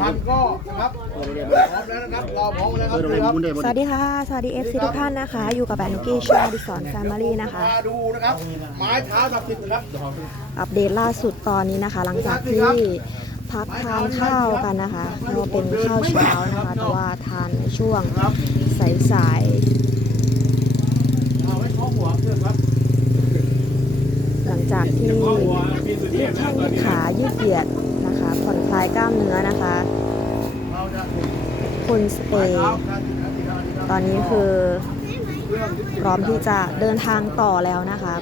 พันก็นะครับพร้อมแล้วนะครับเราพร้อมแล้วครับนะครับสวัสดีค่ะ สวัสดี FC ทุกท่านนะคะ อยู่กับแบรนด์นุกกี้ชาดิสอนแฟมิลี่นะคะมาดูนะครับไม้เท้าศักดิ์สิทธิ์นะครับอัปเดตล่าสุดตอนนี้นะคะ หลังจากที่พักทานข้าวกันนะคะเราเป็นข้าวเช้านะคะ แต่ว่าทานในช่วงสายเอาไว้ข้อหัวเพื่อนครับๆหลังจากที่ยืดแข้งยืดขายืดเหยียดนะคะผ่อนค ลายกล้ามเนื้อนะคะ คุณสเตย์ตอนนี้คือพร้อมที่จะเดินทางต่อแล้วนะคะ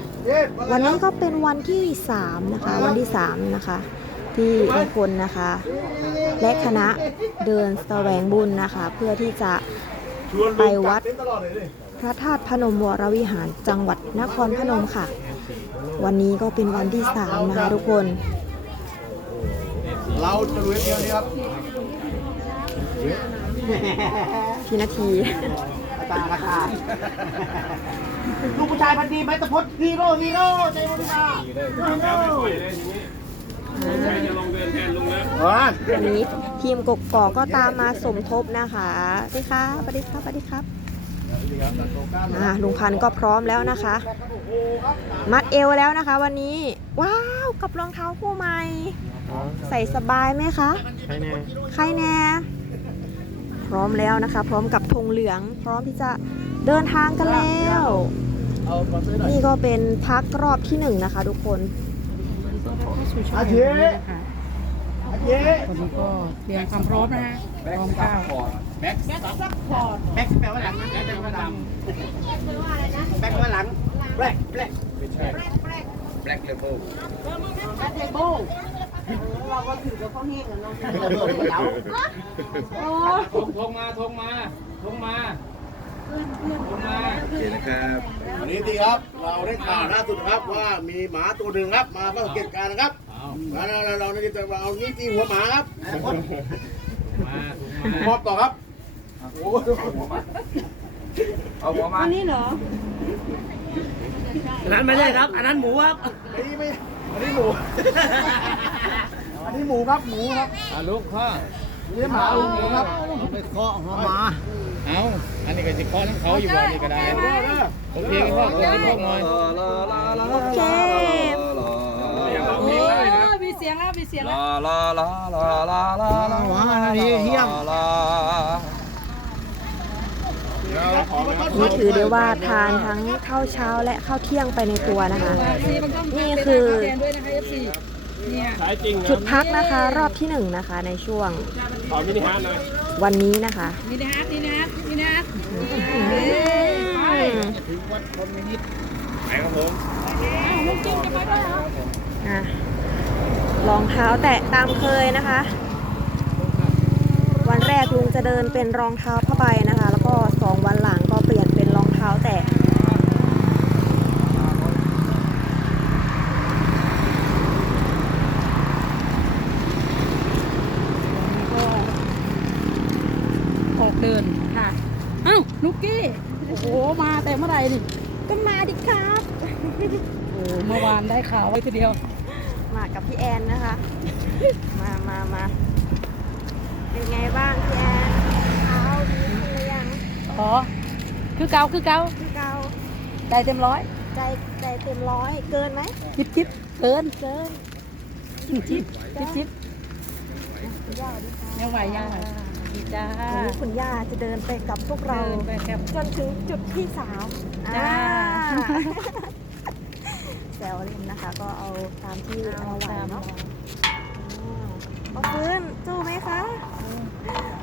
วันนี้ก็เป็นวันที่ 3 นะคะ วันที่ 3 นะคะ ที่ทุกคนนะคะ และคณะเดินแสวงบุญนะคะ เพื่อที่จะไปวัดพระธาตุพนมวรวิหารจังหวัดนครพนมค่ะ วันนี้ก็เป็นวันที่ 3 นะคะทุกคน เราจะรู้เดียวนี้ครับพี่นาทีตาราคาลูกผู้ชายพันดีไม้ตะพดฮีโร่ฮีโร่ใจบุญมาว้าวันนี้ทีมกกอกก็ตามมาสมทบนะคะสวัสดีครับสวัสดีครับสวัสดีครับอ่าลุงพันธุ์ก็พร้อมแล้วนะคะ มัดเอวแล้วนะคะ วันนี้ ว้าว กับรองเท้าคู่ใหม่ ใส่สบายไหมคะ ใช่แน่ใครแน่ พร้อมแล้วนะคะ พร้อมกับธงเหลือง พร้อมที่จะเดินทางกันแล้วเอาปอนเซอร์หน่อยนี่ก็เป็นพักรอบที่หนึ่งนะคะ ทุกคนอาเชอาเชตอนนี้ก็เตรียมความพร้อมนะฮะพร้อมข้าวแบ็คซักพอร์ตแบ็คแปลว่าหลังนะแบ็คแปลว่าหลังแบ็คแปลว่าหลังแบล็คแบล็คไม่ใช่แบล็คเลเวลแบล็คเลเวลทงทงมาทงมาทงมาทงมาวันนี้ทีครับ เราได้ข่าวล่าสุดครับว่ามีหมาตัวหนึ่งครับ มาประสบเหตุการณ์นะครับแล้วเราเราจะเอานี่ตีหัวหมาครับมาทงมอบต่อครับโอ้โหเอาหัวมาอันนี้เหรออันนั้นไม่ใช่ครับ อันนั้นหมูครับอันนี้ไม่ อันนี้หมู อันนี้หมูครับหมูครับอ่าลูกพ่อนี่หมาหมูครับไปเคาะหัวมา เอาอันนี้ก็สิเคาะทั้งเขาอยู่บ่นี่ก็ได้เด้อเด้อโอเคพ่อโอเคพ่อหน่อยโอเคโอ้มีเสียงแล้วมีเสียงแล้วลาลาลาลาลาลาลาเฮียมลา นี่ถือได้ว่าทานทั้งข้าวเช้าและข้าวเที่ยงไปในตัวนะคะซีมันต้องนี่คือแทนด้วยนะคะ FC เนี่ยสายจริงจุดพักนะคะรอบที่หนึ่งนะคะในช่วงขอมินิฮาร์ดหน่อยวันนี้นะคะนี่นะฮะนี่นะฮะนี่นะฮะอืมไปครับผมลุงจิ้มจะไปด้วยเหรออะรองเท้าแตะตามเคยนะคะ วันแรกลุงจะเดินเป็นรองเท้าผ้าใบนะคะ แล้วก็สองวันหลังก็เปลี่ยนเป็นรองเท้าแตะก็ออกเดินค่ะเอ้านุกกี้ โอ้โห มาแต่เมื่อไหร่นี่ ก็มาดิครับ โอ้เมื่อวานได้ข่าวไว้ทีเดียว มากับพี่แอนนะคะ มามามาเป็นไงบ้างพี่แอนเท้าดีขึ้นหรือยัง อ๋อ คือเกาคือเกาพี่เกาใจเต็มร้อยใจใจเต็มร้อยเกินไหมจิบจิบเกินเกินจิบจิบจิบจิบคุณย่าดีค่ะยังไหวยังดีจ้าวันนี้คุณย่าจะเดินไปกับพวกเราเดินไปครับจนถึงจุดที่สามจ้าอ่าแซวเล่นนะคะก็เอาตามที่เราไหวเนาะป้าฟื้นสู้ไหมคะ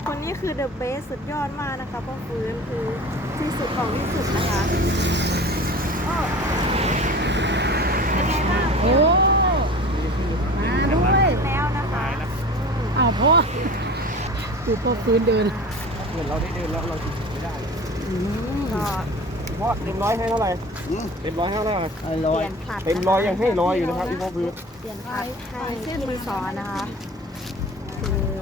คนนี้คือเดอะเบสสุดยอดมากนะคะป้าฟื้นคือที่สุดของที่สุดนะคะโอ้เป็นไงบ้างโอ้ มาด้วยแล้วนะคะอืมอ้าวพ่อคือพ่อฟื้นเดินเหมือนเราได้เดินแล้วเราถึงไม่ได้ก็พ่อเต็มร้อยให้เท่าไหร่เต็มร้อยให้เท่าไหร่เปลี่ยนผลัดเต็มร้อยยังให้ร้อยอยู่นะครับพี่พ่อพื้นเปลี่ยนผลัดให้ที่มือสอนนะคะคือ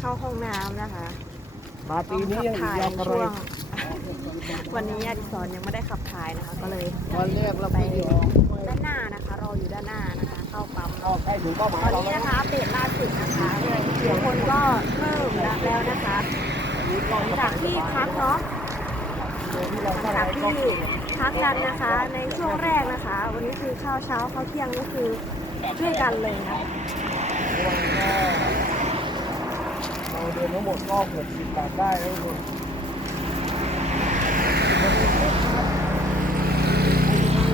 เข้าห้องน้ำนะคะมาปีนี้ยังถ่ายยาวอะไรช่วง วันนี้อดิศรยังไม่ได้ขับถ่ายนะคะ ก็เลยวันแรกเราไปไปอยู่ด้านหน้านะคะรออยู่ด้านหน้านะคะ เข้าปั๊มใกล้ถึงเป้าหมายตอนเรานี้แล้วนะคะอัปเดตล่าสุดนะคะเดี๋ยวคนก็เริ่มรับแล้วนะคะหลังจากที่พักเนาะหลังจากที่พักกันนะคะ ในช่วงแรกนะคะ วันนี้คือข้าวเช้าข้าวเที่ยงนี่คือช่วยกันเลยนะ เดินทั้งหมดก็เกือบสิบบาทได้แล้วทุกคน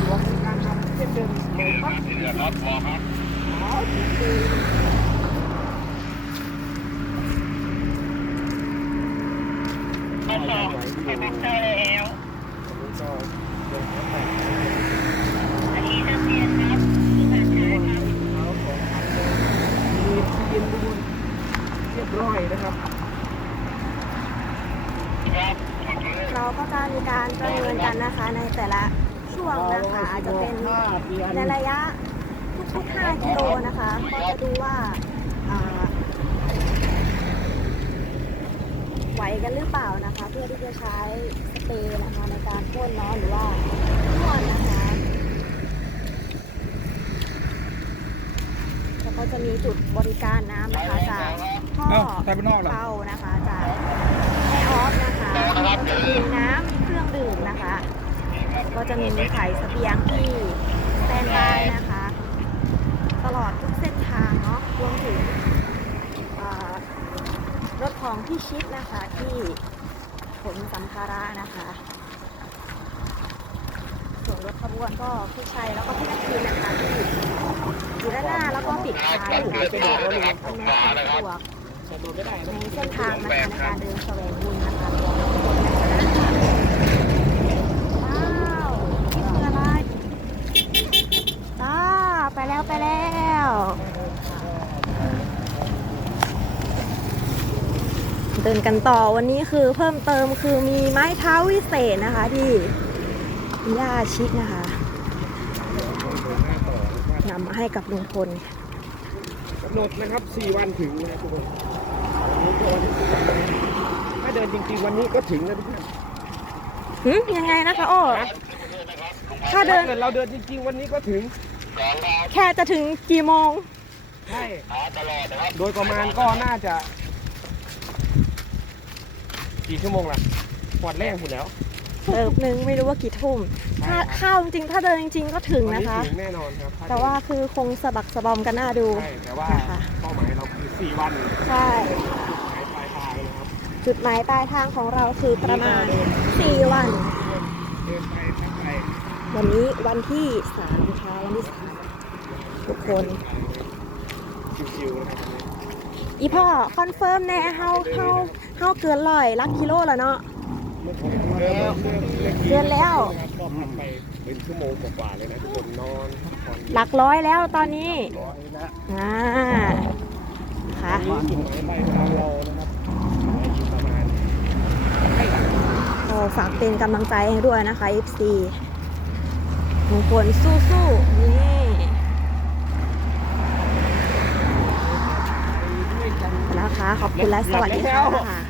รวมการทำเช่นเดิมเลยปั๊บเรียบร้อยนะครับ เรา ก็จะมีการประเมินกันนะคะในแต่ละช่วงนะคะอาจจะเป็นในระยะทุกๆ5กิโลนะคะก็จะดูว่าอ่าไหวกันหรือเปล่านะคะ เพื่อที่จะใช้สเปรย์นะคะในการพ่นเนาะหรือว่านวดนะคะแล้วก็จะมีจุดบริการน้ำนะคะจากท่อเอ้าใส่ไปนอกเหรอเป้านะคะจากแม่ออฟนะคะก็จะมีน้ำมีเครื่องดื่มนะคะ ก็จะมีไข่เสบียงที่แตนบายนะคะ ตลอดทุกเส้นทางเนาะรวมถึงรถของพี่ชิดนะคะที่ขนสัมภาระนะคะ ส่วนรถขบวนก็พี่ชัยแล้วก็พี่นักคืนนะคะที่อยู่ด้านหน้าแล้วก็ปิดท้ายอยู่ในความสะดวกสะดวกไม่ได้ในเส้นทางนะคะในการเดินแสวงบุญนะคะของทุกคนนะคะว้าวนี่คืออะไรจ้าไปแล้วไปแล้ว เดินกันต่อวันนี้คือเพิ่มเติมคือมีไม้เท้าวิเศษนะคะที่คุณย่าชิดนะคะนำมาให้กับลุงพลกำหนดนะครับ 4 วันถึงนะครับทุกคนวันนี้ก็วันที่สี่แล้วนะถ้าเดินจริงๆวันนี้ก็ถึงนะทุกท่านหึยังไงนะคะโอ้ถ้าเดินถ้าเกิดเราเดินจริงๆวันนี้ก็ถึงแค่จะถึงกี่โมง ใช่โดยประมาณก็น่าจะ กี่ชั่วโมงล่ะปวดแรงหมดแล้ว เติบหนึ่งไม่รู้ว่ากี่ทุ่ม ถ้าเข้าจริงๆถ้าเดินจริง ๆ ก็ถึงวันนะนี้คะถึงแน่นอนครับถ้แต่ว่าคือคงสะบักสะบอมกันหน้าดู ใช่แต่ว่านะคะเป้าหมายเราคือ4วันใช่ หายปลายทางนะครับจุดหมายปลายทางของเราคือประมาณ 4 วัน เดินไปพักไปวันนี้วันที่3นะคะวันที่3ทุกคนชิวๆนะครับ อีพ่อคอนเฟิร์มแน่เฮาเฮาเฮาเกินร้อยลักกิโลแล้วเนาะแล้วเกินแล้วเป็นชั่วโมงกว่าเลยนะทุกคนนอนหลักร้อยแล้วตอนนี้ร้อยละอ่าค่ะนี่จุดหมายปลายทางเรานะครับอยู่ประมาณให้หลังก็ฝากเป็นกำลังใจให้ด้วยนะคะ FC ทุกคนสู้ๆนี่ ด้วยกัน นะคะ ขอบคุณและสวัสดีค่ะ